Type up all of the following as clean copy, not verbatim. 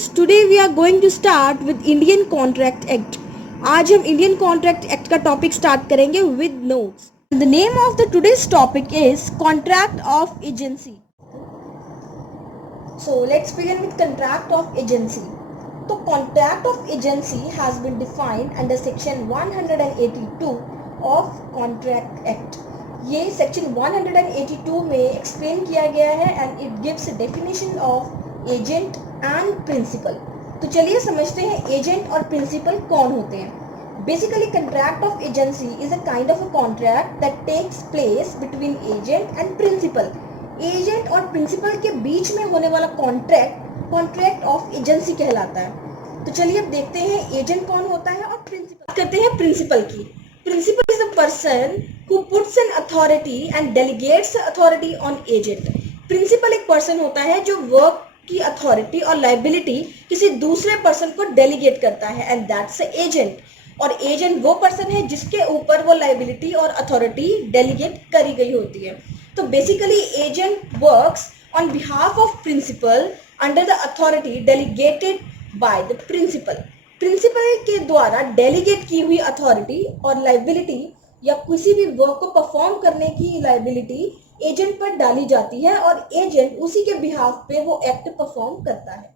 students, today we are going to start with Indian Contract Act. आज हम Indian Contract Act का topic start करेंगे with notes. The name of the today's topic is Contract of Agency. So let's begin with Contract of Agency. तो Contract of Agency has been defined under section 182 of Contract Act. ये section 182 में explain किया गया है and it gives a definition of agent and principal. तो चलिए समझते हैं agent और principal कौन होते हैं. Basically, contract of agency is a kind of a contract that takes place between agent and principal. Agent और principal के बीच में होने वाला contract of agency कहलाता है. तो चलिए अब देखते हैं agent कौन होता है और principal. करते हैं principal की. Principal is the person who puts an authority and delegates the authority on agent. Principal एक person होता है जो work की अथॉरिटी और लाइबिलिटी किसी दूसरे पर्सन को डेलीगेट करता है एंड दैट्स एजेंट. और एजेंट वो पर्सन है जिसके ऊपर वो लाइबिलिटी और अथॉरिटी डेलीगेट करी गई होती है. तो basically agent works on behalf of principal under the authority delegated by the principal. Principal के द्वारा डेलीगेट की हुई अथॉरिटी और लाइबिलिटी या किसी भी वर्क को परफॉर्म करने की लाइबिलिटी एजेंट पर डाली जाती है और एजेंट उसी के बिहाफ पे वो एक्ट परफॉर्म करता है.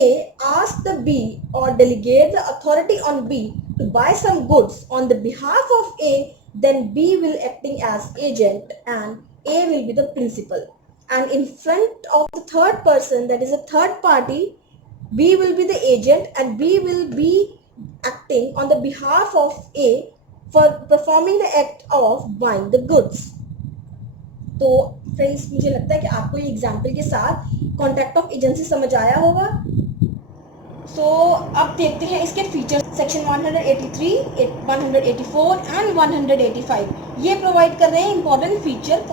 A ask the B or delegate the authority on B to buy some goods on the behalf of A, then B will acting as agent and A will be the principal. And in front of the third person, that is a third party, B will be the agent and B will be acting on the behalf of A for performing the act of buying the goods. तो friends मुझे लगता है कि आपको ये example के साथ contract of agency समझ आया होगा. सो अब देखते हैं इसके फीचर्स. सेक्शन 183, 184 एंड 185 ये प्रोवाइड कर रहे हैं इंपॉर्टेंट फीचर.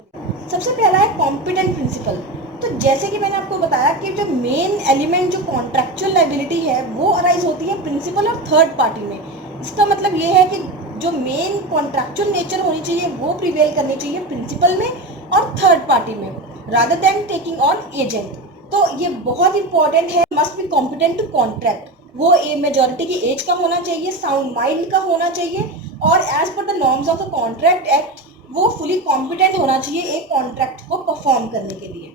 सबसे पहला है कॉम्पिटेंट प्रिंसिपल. तो जैसे कि मैंने आपको बताया कि जो मेन एलिमेंट जो कॉन्ट्रैक्चुअल लायबिलिटी है वो अराइज होती है प्रिंसिपल और थर्ड पार्टी में. इसका मतलब ये है कि जो मेन कॉन्ट्रैक्चुअल नेचर होनी चाहिए वो प्रिवेल करनी चाहिए प्रिंसिपल में और थर्ड पार्टी में rather than taking on agent. तो ये बहुत इंपॉर्टेंट है. Must be competent to contract. वो मेजॉरिटी की एज का होना चाहिए, साउंड माइंड का होना चाहिए और as per the norms of the contract act वो फुली कॉम्पिटेंट होना चाहिए एक कॉन्ट्रैक्ट को परफॉर्म करने के लिए.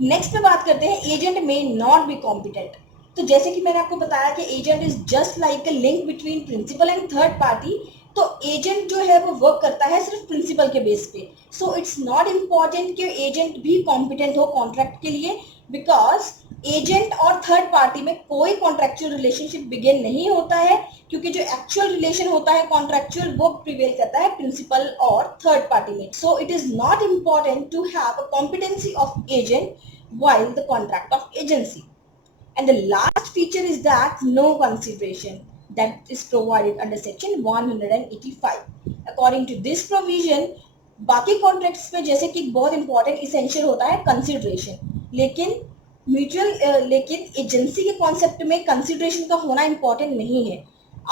नेक्स्ट पे बात करते हैं agent may not be competent. तो जैसे कि मैंने आपको बताया कि agent is just like a link between principal and third party. तो एजेंट जो है वो वर्क करता है सिर्फ प्रिंसिपल के बेस पे. सो इट्स नॉट इम्पॉर्टेंट कि एजेंट भी कॉम्पिटेंट हो कॉन्ट्रैक्ट के लिए, बिकॉज एजेंट और थर्ड पार्टी में कोई कॉन्ट्रैक्चुअल रिलेशनशिप बिगिन नहीं होता है, क्योंकि जो एक्चुअल रिलेशन होता है कॉन्ट्रैक्चुअल वो प्रिवेल करता है प्रिंसिपल और थर्ड पार्टी में. So it is not important to have a competency of agent while the contract of agency. And the last feature is that no consideration that is provided under section 185. According to this provision, बाकी contracts में जैसे कि बहुत important essential होता है consideration, लेकिन agency के concept में कंसिडरेशन का होना इंपॉर्टेंट नहीं है.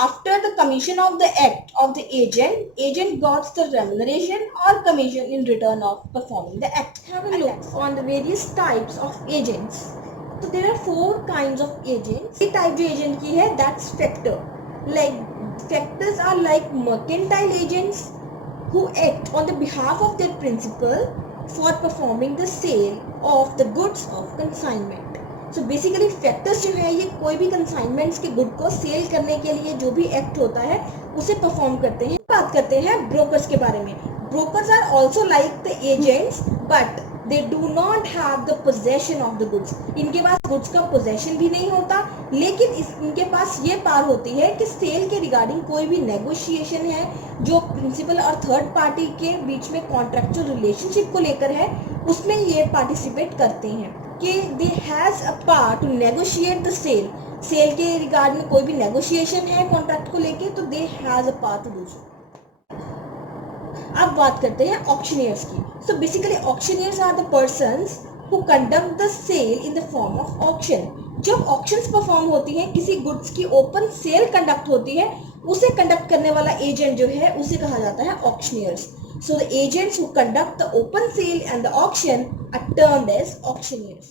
After the commission of the act of the agent got the remuneration or commission in return of performing the act. Have a look on the various types of agents. So there are 4 kinds of agents. एक type जो agent की है that's factor. Like factors are like mercantile agents who act on the behalf of their principal for performing the sale of the goods of consignment. So basically factors जो है ये कोई भी consignments के good को cell करने के लिए जो भी एक्ट होता है उसे परफॉर्म करते हैं. बात करते हैं ब्रोकर्स के बारे में. Brokers are also like the agents but they do not have the possession of the goods. इनके पास गुड्स का पोजेशन भी नहीं होता, लेकिन इनके पास ये पावर होती है कि सेल के रिगार्डिंग कोई भी नेगोशिएशन है जो प्रिंसिपल और थर्ड पार्टी के बीच में कॉन्ट्रैक्चुअल रिलेशनशिप को लेकर है उसमें ये पार्टिसिपेट करते हैं कि they has a power to negotiate the sale. Sale के रिगार्ड में कोई भी नेगोशिएशन है कॉन्ट्रैक्ट को लेके तो they has a power to do so. अब बात करते हैं ऑक्शनियर्स की. So basically auctioneers are the persons who conduct the sale in the form of auction. जब ऑक्शंस परफॉर्म होती हैं, किसी गुड्स की ओपन सेल कंडक्ट होती है, उसे कंडक्ट करने वाला एजेंट जो है उसे कहा जाता है ऑक्शनियर्स. So the agents who conduct the open sale and the auction are termed as auctioneers.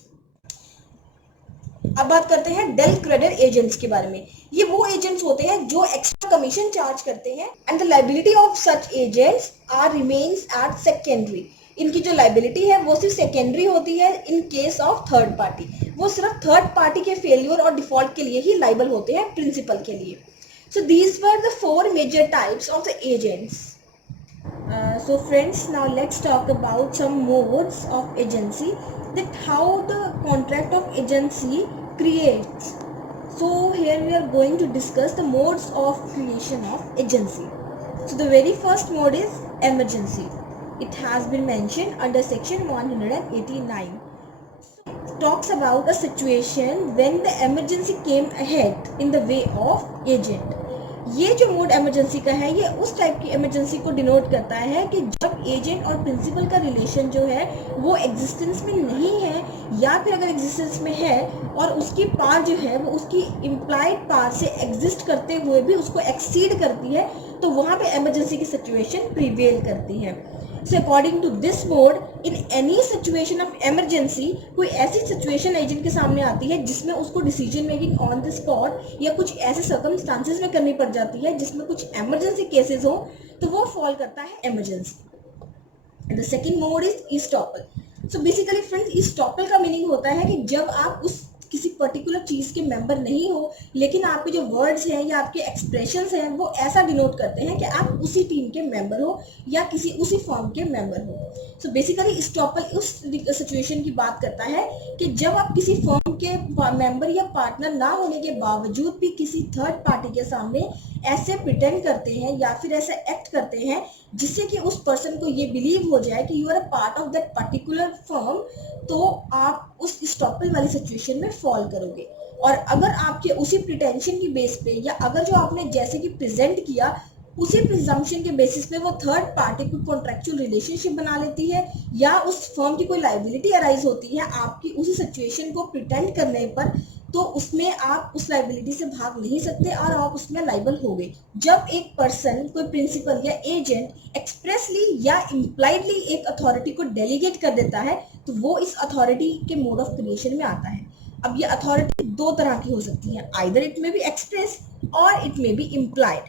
अब बात करते हैं डेल क्रेडिट एजेंट्स के बारे में। ये वो एजेंट्स होते हैं जो एक्स्ट्रा कमीशन चार्ज करते हैं and the liability of such agents are remains at secondary. इनकी जो लायबिलिटी है वो सिर्फ सेकेंडरी होती है in case of third party. वो सिर्फ थर्ड पार्टी के फेलियर और डिफॉल्ट के लिए ही लायबल होते हैं, प्रिंसिपल के लिए। So these were the 4 major types of the agents. So friends, now let's talk about some modes of agency, that how the contract of agency creates. So here we are going to discuss the modes of creation of agency. So the very first mode is emergency. It has been mentioned under section 189. It talks about a situation when the emergency came ahead in the way of agent. ये जो mode emergency का है ये उस type की emergency को denote करता है कि जब एजेंट और प्रिंसिपल का रिलेशन जो है वो एग्जिस्टेंस में नहीं है, या फिर अगर एग्जिस्टेंस में है और उसकी पार जो है वो उसकी इम्प्लाइड पार से एग्जिस्ट करते हुए भी उसको एक्सीड करती है, तो वहाँ पे इमरजेंसी की सिचुएशन प्रिवेल करती है. So according to this mode, in any situation of emergency, कोई ऐसी सिचुएशन एजेंट के सामने आती है जिसमें उसको decision making on the spot या कुछ ऐसे सर्कमस्टांसेस में करनी पड़ जाती है जिसमें कुछ इमरजेंसी केसेस हो, तो वो फॉल करता है emergency. And the second mode is estoppel. So basically friends, estoppel का मीनिंग होता है कि जब आप उस किसी पर्टिकुलर चीज के मेंबर नहीं हो, लेकिन आपके जो वर्ड्स हैं या आपके एक्सप्रेशंस हैं वो ऐसा डिनोट करते हैं कि आप उसी टीम के मेंबर हो या किसी उसी फॉर्म के मेंबर हो. सो बेसिकली स्टॉपल उस सिचुएशन की बात करता है कि जब आप किसी फर्म के मेंबर या पार्टनर ना होने के बावजूद भी किसी थर्ड पार्टी के सामने ऐसे प्रिटेंड करते हैं या फिर ऐसे एक्ट करते हैं जिससे कि उस पर्सन को ये बिलीव हो जाए कि you are a part of that particular firm, तो आप उस स्टॉपल वाली सिचुएशन में फॉल करोगे. और अगर आपके उसी प्रिटेंशन की बेस पे या अगर जो आपने जैसे कि प्रेजेंट किया उसी प्रिजम्पशन के बेसिस पे वो थर्ड पार्टी कोई कॉन्ट्रेक्चुअल रिलेशनशिप बना लेती है या उस फर्म की कोई लायबिलिटी अराइज होती है आपकी उसी सिचुएशन को प्रिटेंड करने पर, तो उसमें आप उस लायबिलिटी से भाग नहीं सकते और आप उसमें लायबल हो गए. जब एक पर्सन कोई प्रिंसिपल या एजेंट एक्सप्रेसली या इम्प्लाइडली एक अथॉरिटी को डेलीगेट कर देता है, तो वो इस अथॉरिटी के मोड ऑफ क्रिएशन में आता है. अब ये अथॉरिटी दो तरह की हो सकती है, आइदर इट में बी एक्सप्रेस और इट में बी इम्प्लाइड.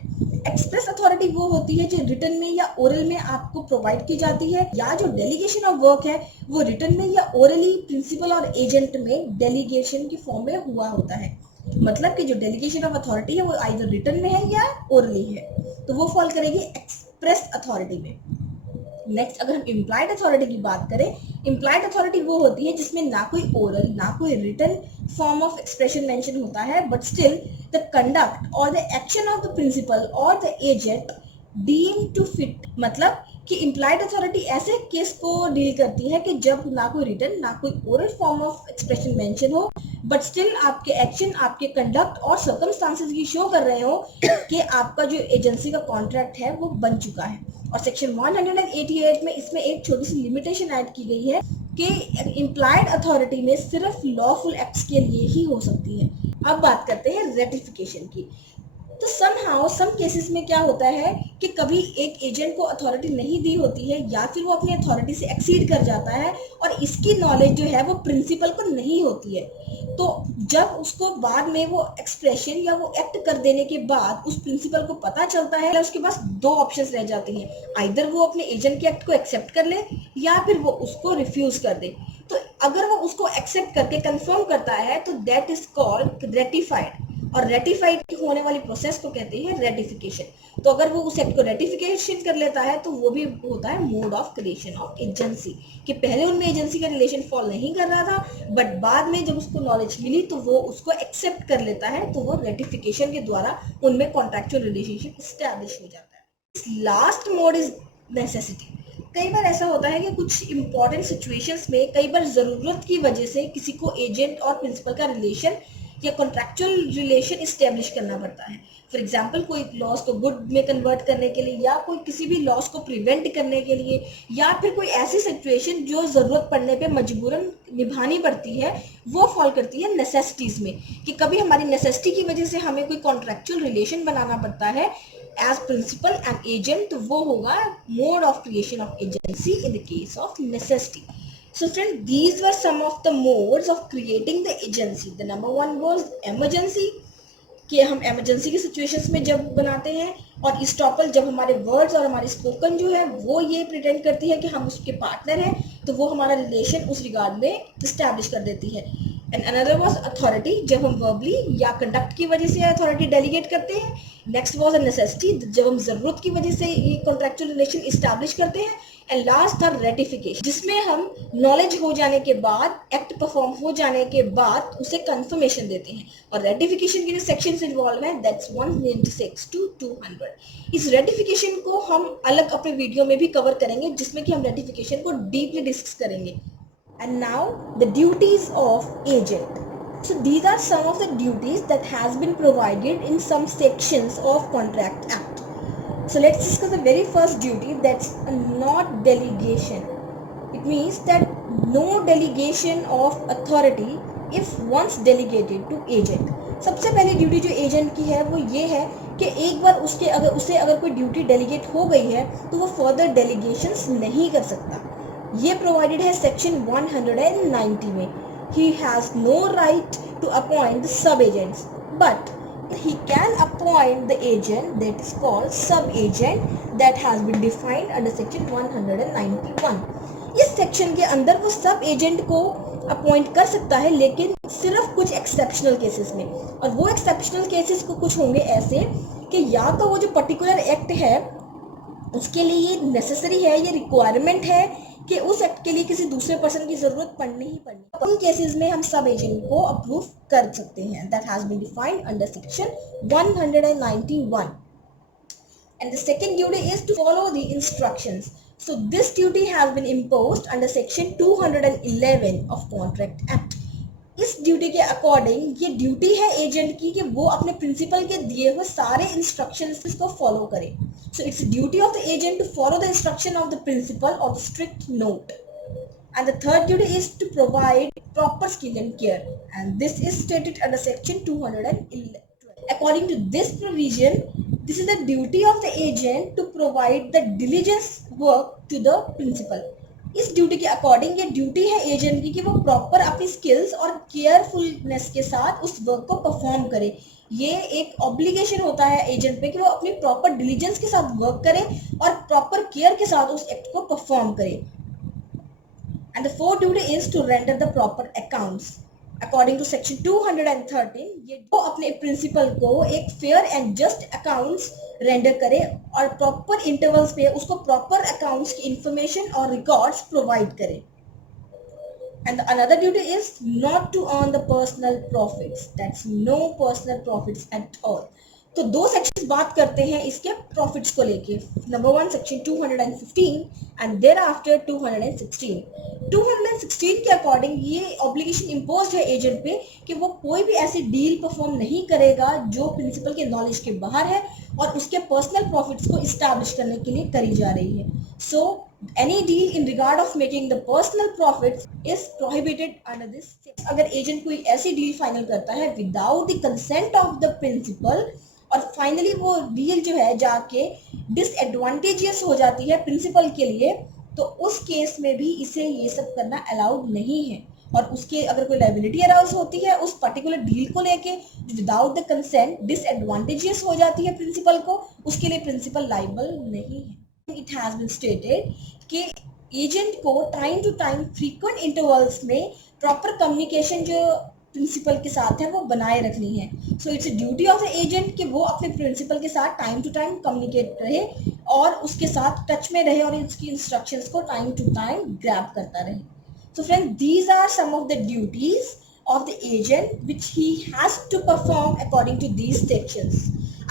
एक्सप्रेस अथॉरिटी वो होती है जो रिटन में या ओरल में आपको प्रोवाइड की जाती है, या जो डेलीगेशन ऑफ वर्क है वो रिटन में या ओरली प्रिंसिपल और एजेंट में डेलीगेशन की फॉर्म में हुआ होता है. मतलब कि जो डेलीगेशन ऑफ अथॉरिटी है वो आइदर रिटन में है या ओरली है, तो वो फॉल करेगी एक्सप्रेस अथॉरिटी में. नेक्स्ट अगर हम इम्प्लाइड अथॉरिटी की बात करें, इम्प्लाइड अथॉरिटी वो होती है जिसमें ना कोई ओरल ना कोई written form of expression mention होता है, बट स्टिल द कंडक्ट और the action of the principal और the agent deem to fit. मतलब कि इम्प्लाइड अथॉरिटी ऐसे केस को डील करती है कि जब ना कोई रिटन ना कोई oral form of expression mention हो, बट स्टिल आपके एक्शन आपके कंडक्ट और सर्कमस्टांसेस ये शो कर रहे हो कि आपका जो एजेंसी का कॉन्ट्रैक्ट है वो बन चुका है. और सेक्शन 188 में इसमें एक छोटी सी लिमिटेशन ऐड की गई है कि इम्प्लाइड अथॉरिटी में सिर्फ लॉफुल एक्ट्स के लिए ही हो सकती है. अब बात करते हैं रेटिफिकेशन की. तो समहाउ सम केसेस में क्या होता है कि कभी एक एजेंट को अथॉरिटी नहीं दी होती है या फिर वो अपनी अथॉरिटी से एक्सीड कर जाता है और इसकी नॉलेज जो है वो प्रिंसिपल को नहीं होती है. तो जब उसको बाद में वो एक्सप्रेशन या वो एक्ट कर देने के बाद उस प्रिंसिपल को पता चलता है, उसके पास दो ऑप्शंस रह जाते हैं, आइदर वो अपने एजेंट के एक्ट को एक्सेप्ट कर ले या फिर वो उसको रिफ्यूज कर दे. तो अगर वो उसको एक्सेप्ट करके कंफर्म करता है तो दैट इज कॉल्ड रेटिफाइड, और रेटिफाइड होने वाली प्रोसेस को कहते हैं रेटिफिकेशन. तो अगर वो उस एक्ट को रेटिफिकेशन कर लेता है तो वो भी होता है mode of creation of agency, कि पहले उनमें एजेंसी का रिलेशन फॉल नहीं कर रहा था, बट बाद में जब उसको नॉलेज मिली तो वो उसको एक्सेप्ट कर लेता है, तो वो रेटिफिकेशन के द्वारा उनमें कॉन्ट्रैक्चुअल रिलेशनशिप एस्टैब्लिश हो जाता है. Last mode is necessity. कई बार ऐसा होता है कि कुछ इंपॉर्टेंट सिचुएशंस में कई बार जरूरत की वजह से किसी को एजेंट और प्रिंसिपल का रिलेशन या कॉन्ट्रैक्चुअल रिलेशन इस्टेब्लिश करना पड़ता है. फॉर एग्जाम्पल कोई लॉस को गुड में कन्वर्ट करने के लिए या कोई किसी भी लॉस को प्रिवेंट करने के लिए, या फिर कोई ऐसी सिचुएशन जो जरूरत पड़ने पे मजबूरन निभानी पड़ती है, वो फॉल करती है नेसेसिटीज में. कि कभी हमारी नेसेसिटी की वजह से हमें कोई कॉन्ट्रैक्चुअल रिलेशन बनाना पड़ता है एज प्रिंसिपल एंड एजेंट, तो वो होगा mode of creation of agency in the case of necessity. So friend, these were some of the modes of creating the agency. The number one was emergency, कि हम emergency की situations में जब बनाते हैं, और estoppel जब हमारे words और हमारी spoken जो है वो ये pretend करती है कि हम उसके partner हैं, तो वो हमारा relation उस regard में establish कर देती है. And another was authority, जब हम verbally या conduct की वजह से authority delegate करते हैं. Next was a necessity, जब हम ज़रूरत की वजह से ये contractual relation establish करते हैं. एंड लास्ट था रेटिफिकेशन, जिसमें हम नॉलेज हो जाने के बाद, एक्ट परफॉर्म हो जाने के बाद उसे कंफर्मेशन देते हैं. और रेटिफिकेशन के जो सेक्शंस इन्वॉल्व हैं, दैट्स 196 to 200. इस रेटिफिकेशन को हम अलग अपने वीडियो में भी कवर करेंगे, जिसमें कि हम रेटिफिकेशन को डीपली डिस्कस करेंगे. And now the duties of agent. So these are some of the duties that has been provided in some sections of Contract Act. So let's discuss the very first duty, that's not delegation. It means that no delegation of authority if once delegated to agent. सबसे पहली duty जो agent की है वो ये है कि एक बार उसे अगर कोई ड्यूटी डेलीगेट हो गई है तो वो फर्दर डेलीगेशंस नहीं कर सकता. ये प्रोवाइडेड है सेक्शन 190 में. He has no right to appoint the sub agents, but he can appoint the agent that is called sub-agent that has been defined under section 191. इस सेक्शन के अंदर वो सब एजेंट को अपॉइंट कर सकता है, लेकिन सिर्फ कुछ एक्सेप्शनल केसेस में. और वो एक्सेप्शनल केसेस को कुछ होंगे ऐसे कि या तो वो जो पर्टिकुलर एक्ट है उसके लिए ये नेसेसरी है, ये रिक्वायरमेंट है कि उस एक्ट के लिए किसी दूसरे पर्सन की जरूरत पड़नी ही पड़नी. उन केसेस में हम सब एजेंट को अप्रूव कर सकते हैं. That has been defined under section 191. And the second duty is to follow the instructions. So this duty has been imposed under section 211 of Contract Act. इस ड्यूटी के अकॉर्डिंग ये ड्यूटी है agent की कि वो अपने प्रिंसिपल के दिए हुए सारे इंस्ट्रक्शंस को फॉलो करे. So it's duty of the agent to follow the instruction of the principal of strict note. And the third duty is to provide proper skill and care, and this is stated under section 211. According to this provision, this is the duty of the agent to provide the diligence work to the principal. इस duty के according ये duty है agent की कि वो proper अपनी skills और carefulness के साथ उस वर्क को परफॉर्म करे. ये एक ऑब्लिगेशन होता है एजेंट पे कि वो अपनी प्रॉपर डिलीजेंस के साथ वर्क करे और प्रॉपर केयर के साथ उस एक्ट को परफॉर्म करे. And the fourth duty is to render the proper accounts. According to section 213, ये वो अपने प्रिंसिपल को एक fair and just accounts render करे और प्रॉपर इंटरवल्स पे उसको प्रॉपर अकाउंट्स की इंफॉर्मेशन और रिकॉर्ड्स प्रोवाइड करे. And the another duty is not to earn the personal profits. That's no personal profits at all. तो दो सेक्शंस बात करते हैं इसके प्रॉफिट्स को लेके. Number one section 215 and thereafter 216. 216 के अकॉर्डिंग ये ऑब्लिगेशन इम्पोज्ड है एजेंट पे कि वो कोई भी ऐसी डील परफॉर्म नहीं करेगा जो प्रिंसिपल के नॉलेज के बाहर है और उसके पर्सनल प्रॉफिट्स को इस्टेब्लिश करने के लिए करी जा रही है. सो any deal in regard of making the personal profits is prohibited under this. अगर एजेंट कोई ऐसी डील फाइनल करता है without the consent of the principal और फाइनली वो डील जो है जाके डिसएडवांटेजियस हो जाती है प्रिंसिपल के लिए, तो उस केस में भी इसे ये सब करना अलाउड नहीं है. और उसके अगर कोई लायबिलिटी अराउज होती है उस पर्टिकुलर डील को लेके विदाउट द कंसेंट डिसएडवांटेजियस हो जाती है प्रिंसिपल को, उसके लिए प्रिंसिपल लायबल नहीं है. It has been stated कि एजेंट को time to time frequent intervals में प्रॉपर कम्युनिकेशन जो प्रिंसिपल के साथ है वो बनाए रखनी है. So it's duty of the agent कि वो अपने प्रिंसिपल के साथ टाइम टू टाइम कम्युनिकेट रहे और उसके साथ टच में रहे और उसकी इंस्ट्रक्शंस को टाइम टू टाइम ग्रैब करता रहे. So friend, these are some of the duties of the agent which he has to perform according to these sections.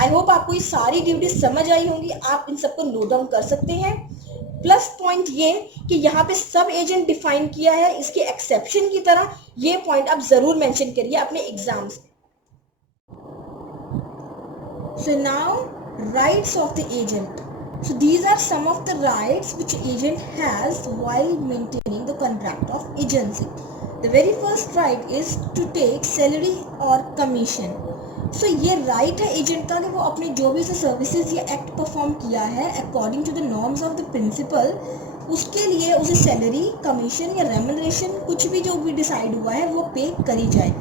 I hope आपको ये सारी ड्यूटीज समझ आई होंगी. आप इन सबको नोट डाउन कर सकते हैं. प्लस पॉइंट ये कि यहाँ पे सब एजेंट डिफाइन किया है, इसके एक्सेप्शन की तरह ये पॉइंट आप जरूर मेंशन करिए अपने exams. So now, rights of the agent. So these are some of the rights which agent has while maintaining the contract of agency. The very first right is to take salary or commission. So ये right है agent का कि वो अपने जो भी उसे services या एक्ट परफॉर्म किया है according to the norms of the principal, उसके लिए उसे सैलरी, कमीशन या रेम्यूनरेशन कुछ भी जो भी डिसाइड हुआ है वो पे करी जाए।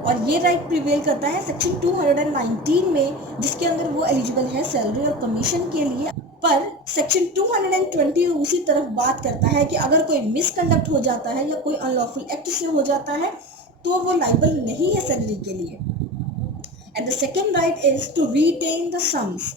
और ये राइट प्रिवेल करता है सेक्शन 219 में, जिसके अंदर वो एलिजिबल है सैलरी और कमीशन के लिए। पर सेक्शन 220 उसी तरफ बात करता है कि अगर कोई मिसकंडक्ट हो जाता है या कोई अनलॉफुल एक्ट से हो जाता है तो वो लाइबल नहीं है सैलरी के लिए। And the second right is to retain the sums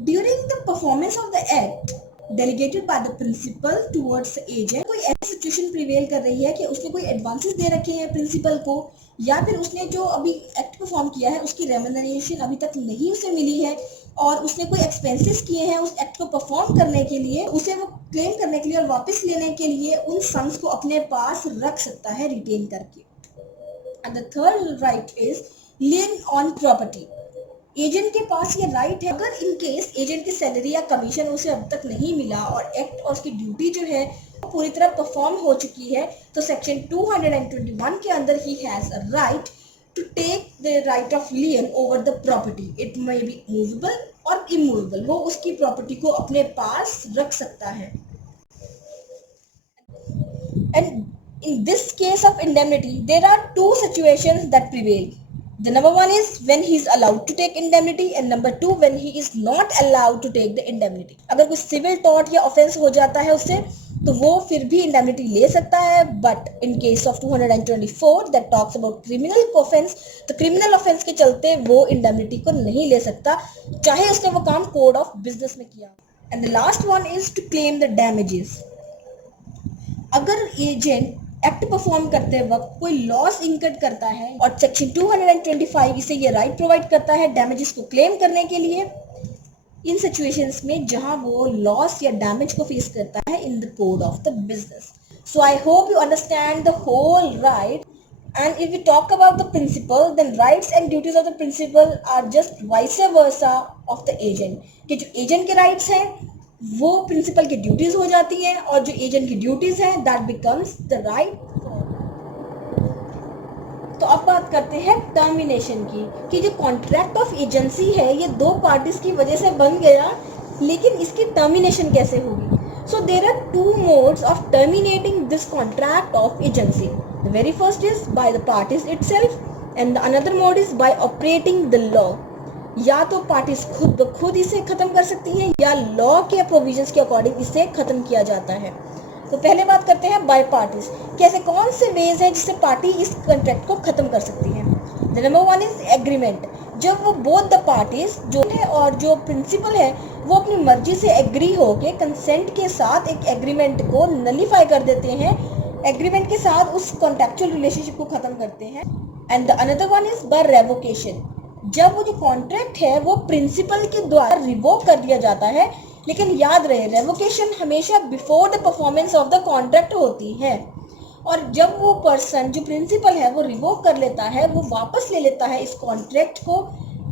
during the performance of the act delegated by the principal towards the agent. कोई ऐसी सिचुएशन प्रिवेल कर रही है कि उसने कोई एडवांसेस दे रखे हैं प्रिंसिपल को, या फिर उसने जो अभी एक्ट परफॉर्म किया है उसकी रेम्यूनरेशन अभी तक नहीं उसे मिली है, और उसने कोई एक्सपेंसेस किए हैं उस एक्ट को परफॉर्म करने के लिए, उसे वो क्लेम करने के लिए और वापस लेने के लिए उन सम्स को अपने पास रख सकता है रिटेन करके। And the third right is lien on property. Agent के पास ये राइट है, अगर इन केस एजेंट की सैलरी या कमीशन उसे अब तक नहीं मिला और एक्ट और उसकी ड्यूटी जो है पूरी तरह परफॉर्म हो चुकी है, तो सेक्शन 221 के अंदर he has a right to take the right of lien over the property. It may be movable or immovable. वो उसकी प्रॉपर्टी को अपने पास रख सकता है। And in this case of indemnity, there are two situations that prevail. The number one is when he is allowed to take indemnity, and number two when he is not allowed to take the indemnity. अगर कोई civil tort या offence हो जाता है उससे, तो वो फिर भी इंडेमनिटी ले सकता है। But in case of 224 that talks about criminal offence, तो क्रिमिनल ऑफेंस के चलते वो इंडेमनिटी को नहीं ले सकता, चाहे उसने वो काम कोड ऑफ बिजनेस में किया। And the last one is to claim the damages. अगर एजेंट एक्ट परफॉर्म करते वक्त कोई लॉस इंकर्ड करता है और सेक्शन 225 इसे ये राइट प्रोवाइड करता है डैमेजेस को क्लेम करने के लिए, इन सिचुएशंस में जहां वो लॉस या डैमेज को फेस करता है in the code of the business. So I hope you understand the whole right. And if we talk about the principal, then rights and duties of the principal are just vice versa of the agent. कि जो agent के rights हैं वो principal की duties हो जाती हैं, और जो एजेंट की ड्यूटीज हैं दैट बिकम्स द राइट। तो अब बात करते हैं टर्मिनेशन की, कि जो कॉन्ट्रैक्ट ऑफ एजेंसी है ये दो पार्टीज की वजह से बन गया, लेकिन इसकी टर्मिनेशन कैसे होगी? So there are two modes of terminating this contract of agency. The very first is by the parties itself, and the another mode is by operating the law. या तो पार्टीज खुद इसे खत्म कर सकती हैं, या लॉ के प्रोविजंस के अकॉर्डिंग इसे खत्म किया जाता है। तो पहले बात करते हैं बाय पार्टीज, कैसे कौन से वेज हैं जिससे पार्टी इस कॉन्ट्रैक्ट को खत्म कर सकती है। The number one is agreement. जब वो बोथ द पार्टीज जो है और जो प्रिंसिपल है वो अपनी मर्जी से एग्री होके कंसेंट के साथ एक एग्रीमेंट को नलीफाई कर देते हैं, एग्रीमेंट के साथ उस कॉन्ट्रैक्चुअल रिलेशनशिप को खत्म करते हैं। And the another one is by revocation. जब वो जो कॉन्ट्रैक्ट है वो प्रिंसिपल के द्वारा रिवोक कर दिया जाता है, लेकिन याद रहे रेवोकेशन हमेशा before the performance of the contract होती है, और जब वो पर्सन जो प्रिंसिपल है वो रिवोक कर लेता है, वो वापस ले लेता है इस कॉन्ट्रैक्ट को,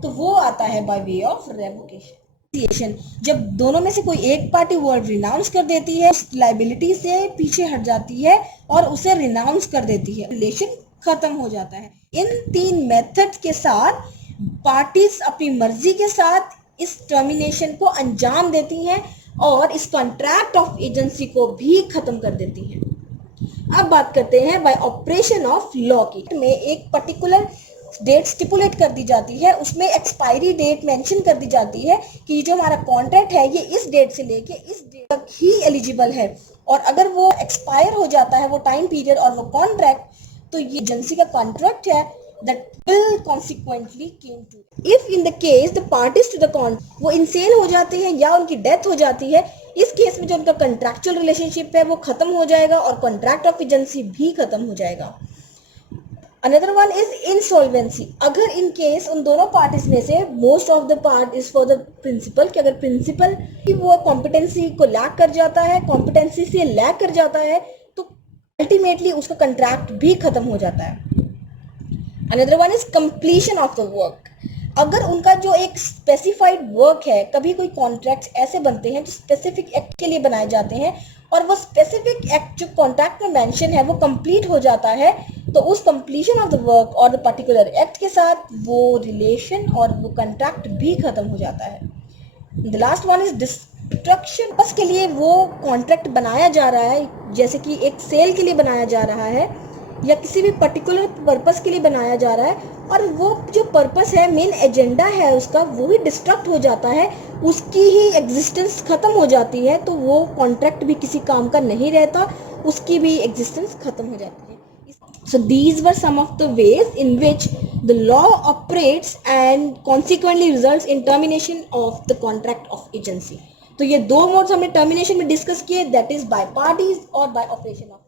तो वो आता है बाय वे ऑफ रेवोकेशन। जब दोनों में से कोई एक पार्टी वर्ड रिनाउंस कर देती है, उस लायबिलिटी से पीछे हट जाती है और उसे रिनाउंस कर देती है, रिलेशन खत्म हो जाता है। इन तीन मेथड के साथ पार्टीज अपनी मर्जी के साथ इस टर्मिनेशन को अंजाम देती हैं और इस कॉन्ट्रैक्ट ऑफ एजेंसी को भी खत्म कर देती हैं। अब बात करते हैं बाय ऑपरेशन ऑफ लॉ की। में एक पर्टिकुलर डेट स्टिपुलेट कर दी जाती है, उसमें एक्सपायरी डेट मेंशन कर दी जाती है कि जो हमारा कॉन्ट्रैक्ट है ये इस डेट से लेके इस डेट तक ही एलिजिबल है, और अगर वो एक्सपायर हो जाता है वो टाइम पीरियड और वो कॉन्ट्रैक्ट, तो ये एजेंसी का कॉन्ट्रैक्ट है that will consequently came to. If in the case the parties to the contract वो इंसेन हो जाते हैं या उनकी डेथ हो जाती है, इस केस में जो उनका कंट्रैक्चुअल रिलेशनशिप है वो खत्म हो जाएगा और कॉन्ट्रैक्ट ऑफ एजेंसी भी खत्म हो जाएगा। Another one is insolvency. अगर इन केस उन दोनों पार्टीज में से most of the part is for the principal, कि अगर प्रिंसिपल की वो कॉम्पिटेंसी को लैक कर जाता है, कॉम्पिटेंसी से लैक कर जाता है, तो अल्टीमेटली उसका कंट्रैक्ट भी खत्म हो जाता है। Another one is completion of the work. अगर उनका जो एक स्पेसिफाइड वर्क है, कभी कोई कॉन्ट्रैक्ट्स ऐसे बनते हैं जो स्पेसिफिक एक्ट के लिए बनाए जाते हैं, और वो स्पेसिफिक एक्ट जो कॉन्ट्रैक्ट में मेंशन है वो कंप्लीट हो जाता है, तो उस कंप्लीशन ऑफ द वर्क और द पर्टिकुलर एक्ट के साथ वो रिलेशन और वो कॉन्ट्रैक्ट भी खत्म हो जाता है। The last one is destruction purpose के लिए वो कॉन्ट्रैक्ट बनाया जा रहा है, जैसे कि एक सेल के लिए बनाया जा रहा है या किसी भी पर्टिकुलर पर्पस के लिए बनाया जा रहा है, और वो जो पर्पस है, मेन एजेंडा है उसका, वो ही डिस्ट्रक्ट हो जाता है, उसकी ही एग्जिस्टेंस खत्म हो जाती है, तो वो कॉन्ट्रैक्ट भी किसी काम का नहीं रहता, उसकी भी एग्जिस्टेंस खत्म हो जाती है. So these were some of the ways in which the law operates and consequently results in termination of the contract of agency. तो ये दो मोड्स हमने टर्मिनेशन में डिस्कस किए, दैट इज बाय पार्टीज और बाय ऑपरेशन ऑफ